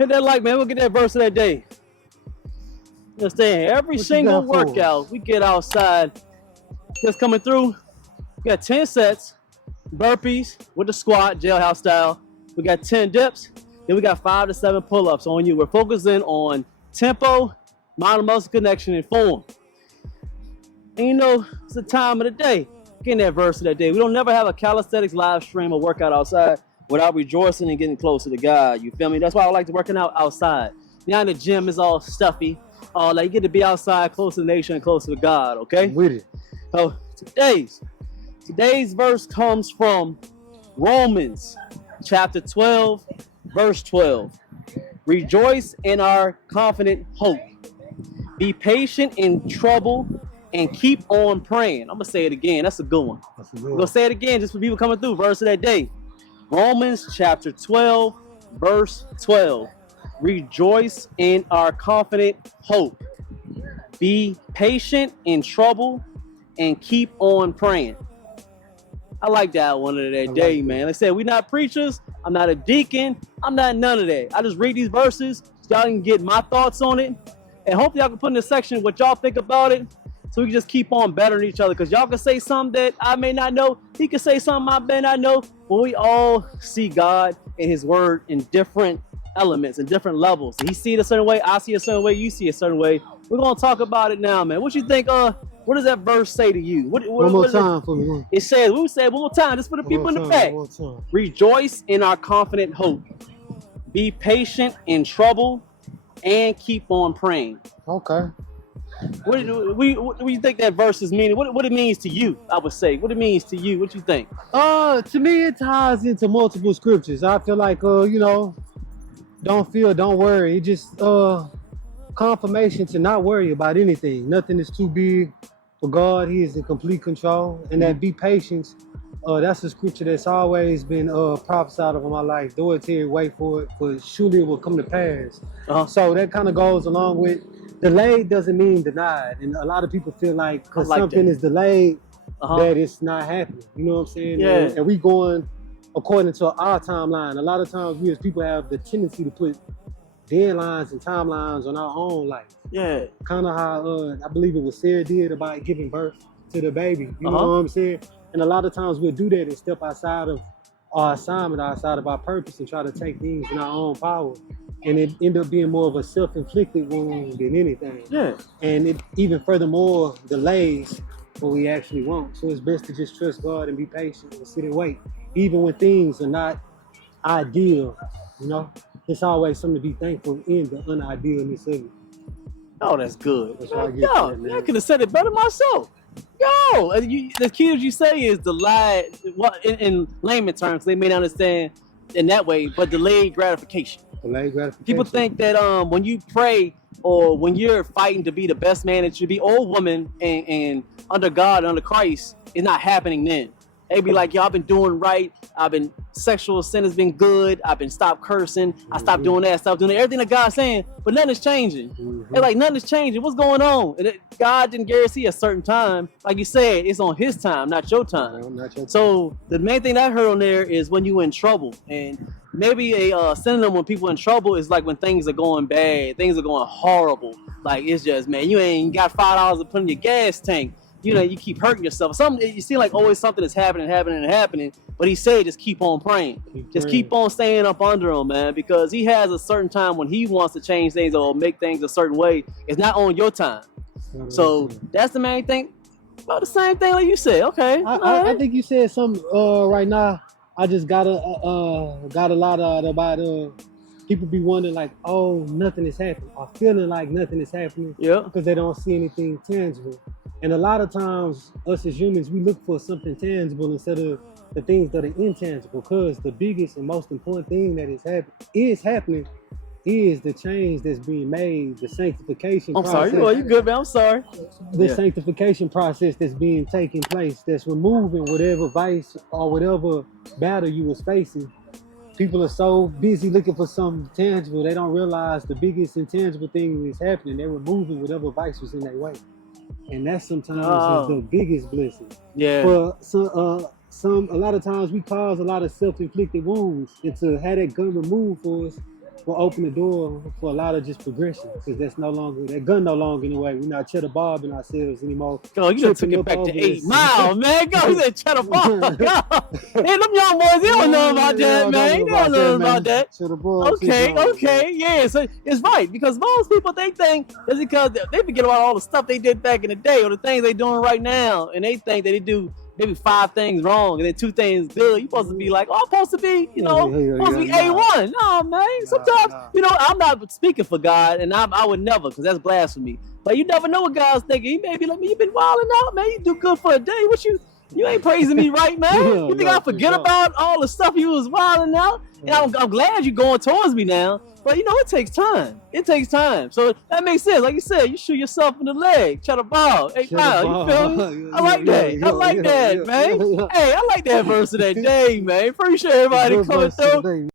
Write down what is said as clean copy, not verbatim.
Hit that like, man. We'll get that verse of that day. You understand? Every single workout we get outside, just coming through, we got 10 sets, burpees with the squat, jailhouse style. We got 10 dips. Then we got 5 to 7 pull-ups on you. We're focusing on tempo, mind-muscle connection, and form. And you know, it's the time of the day. Getting that verse of that day. We don't never have a calisthenics live stream or workout outside without rejoicing and getting closer to God. You feel me? That's why I like to working out outside. Now in the gym is all stuffy. Like you get to be outside, close to the nation and closer to God, okay? With it. So today's verse comes from Romans chapter 12, verse 12. Rejoice in our confident hope. Be patient in trouble and keep on praying. I'm going to say it again. That's a good one. I'm going to say it again just for people coming through. Verse of that day. Romans chapter 12, verse 12. Rejoice in our confident hope. Be patient in trouble and keep on praying. I like that one of that day, man. Like I said, we're not preachers. I'm not a deacon. I'm not none of that. I just read these verses so y'all can get my thoughts on it. And hopefully y'all can put in the section what y'all think about it so we can just keep on bettering each other. Because y'all can say something that I may not know. He can say something I may not know. But we all see God and his word in different elements and different levels. He see it a certain way. I see it a certain way. You see it a certain way. We're going to talk about it now, man. What you think? What does that verse say to you? One more time for me. It says, we said one more time, just for the people in the back. Rejoice in our confident hope. Be patient in trouble and keep on praying. Okay. What do you think that verse is meaning? What it means to you, I would say. What it means to you. What you think? To me, it ties into multiple scriptures. I feel like, don't worry. It just confirmation to not worry about anything. Nothing is too big for God. He is in complete control. And that be patient, that's a scripture that's always been prophesied over my life. Though it's here, wait for it, for surely it will come to pass. So that kind of goes along with delayed doesn't mean denied. And a lot of people feel like because something is delayed, that it's not happening. You know what I'm saying? Yeah. And we going according to our timeline. A lot of times we as people have the tendency to put deadlines and timelines on our own life. Yeah. Kind of how I believe it was Sarah did about giving birth to the baby. You know what I'm saying? And a lot of times we'll do that and step outside of our assignment, outside of our purpose, and try to take things in our own power. And it end up being more of a self-inflicted wound than anything. Yeah. And it even furthermore delays what we actually want. So it's best to just trust God and be patient and sit and wait. Even when things are not ideal, you know? It's always something to be thankful in the unidealness of it. Oh, that's good. That's what I get from that, I could have said it better myself. The key as you say is delayed. Well, in layman terms, they may not understand in that way, but delayed gratification. Delayed gratification. People think that when you pray or when you're fighting to be the best man that you be, or woman, and under God, under Christ, it's not happening then. They be like, yo, I've been doing right. Sexual sin has been good. I've been stopped cursing. I stopped doing that, stopped doing that. Everything that God's saying, but nothing is changing. They're like, nothing is changing. What's going on? And God didn't guarantee a certain time. Like you said, it's on his time, not your time. So the main thing that I heard on there is when you're in trouble. And maybe a synonym when people in trouble is like when things are going bad, things are going horrible. Like it's just, man, you ain't got $5 to put in your gas tank. You know, you keep hurting yourself. You see like always something is happening. But he said, just keep on praying. Keep on staying up under him, man, because he has a certain time when he wants to change things or make things a certain way. It's not on your time. So that's the main thing. About the same thing like you said. Okay. I think you said something right now. I just got a lot out about people be wondering like, oh, nothing is happening, or feeling like nothing is happening because they don't see anything tangible. And a lot of times, us as humans, we look for something tangible instead of the things that are intangible, because the biggest and most important thing that is happening is the change that's being made, the sanctification process. I'm sorry, you good, man? I'm sorry. The sanctification process that's being taking place, that's removing whatever vice or whatever battle you was facing. People are so busy looking for something tangible, they don't realize the biggest intangible thing is happening. They're removing whatever vice was in their way. And that sometimes is the biggest blessing. Yeah. For a lot of times we cause a lot of self-inflicted wounds, and to have that gun removed for us will open the door for a lot of just progression, because that gun no longer in the way. We're not cheddar bobbing ourselves anymore. Oh, you just took it back to 8 Mile, man. Go, you said cheddar bob. Hey, them young boys, they don't know about that, man. They don't know about that. Okay, yeah. So it's right, because most people, they think it's because they forget about all the stuff they did back in the day, or the things they doing right now, and they think that they do maybe 5 things wrong and then 2 things good. You're supposed to be like, oh, I'm supposed to be, supposed to be A1. No, man. Sometimes, I'm not speaking for God, and I would never, because that's blasphemy. But you never know what God's thinking. He may be like, you've been wilding out, man. You do good for a day. You ain't praising me right, man. You think I forget about all the stuff you was wilding out? And I'm glad you're going towards me now. But it takes time. It takes time. So that makes sense. Like you said, you shoot yourself in the leg, try to ball. Hey, wow, you feel me? I like that. I like that, man. Hey, I like that verse of that day, man. Appreciate everybody coming through.